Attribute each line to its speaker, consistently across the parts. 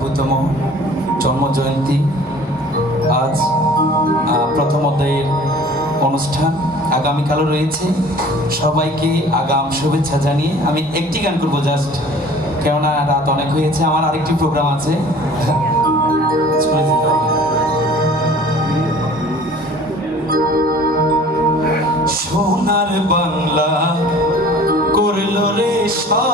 Speaker 1: নব্বইতম জন্মজয়ন্তী। আজ প্রথম অধ্যায়ের অনুষ্ঠান আগামীকালও রয়েছে। সবাইকে আগাম শুভেচ্ছা জানিয়ে আমি একটি গান করব জাস্ট। কেননা রাত অনেক হয়েছে, আমার আরেকটি প্রোগ্রাম আছে। সোনার বাংলা করল রে সব।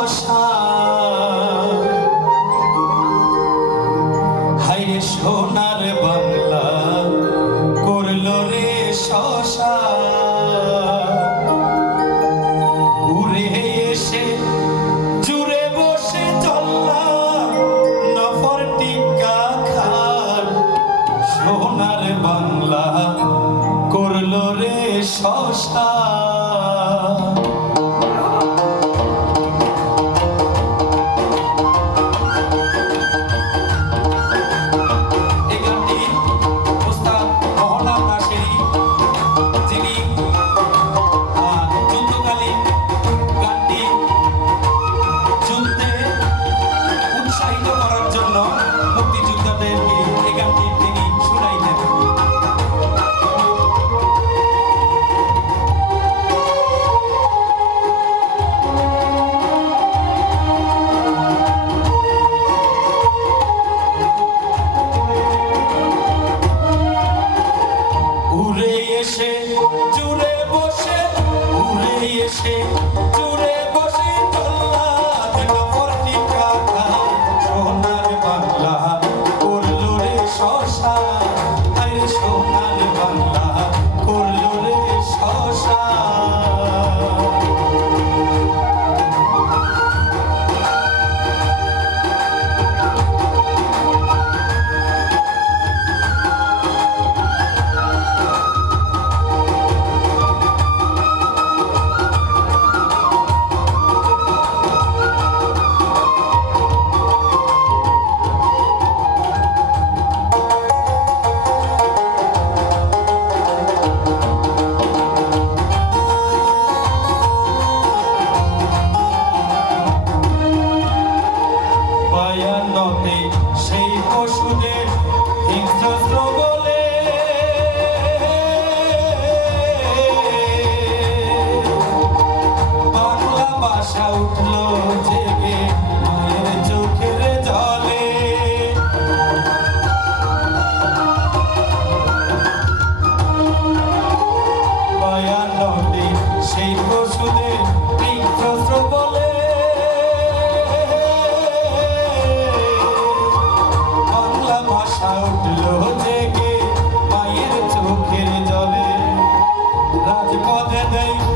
Speaker 1: শেষে que poder dei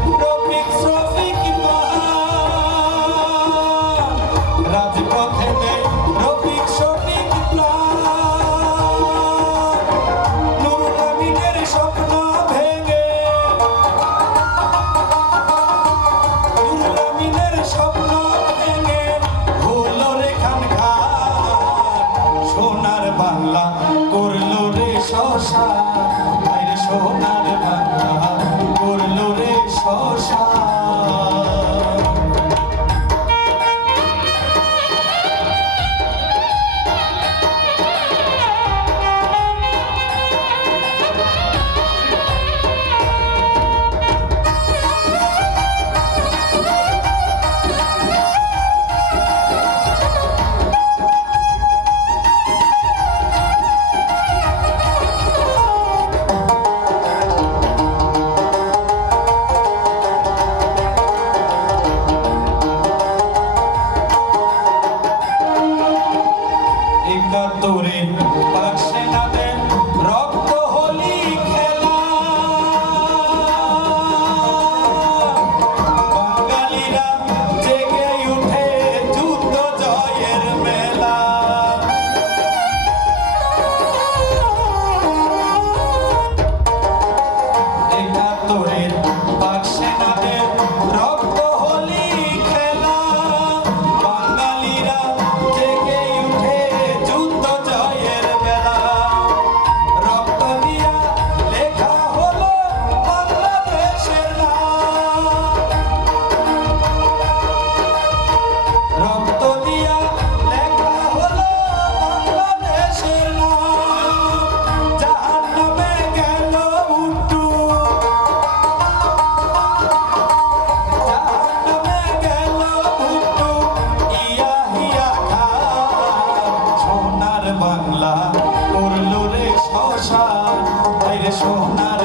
Speaker 1: সোনার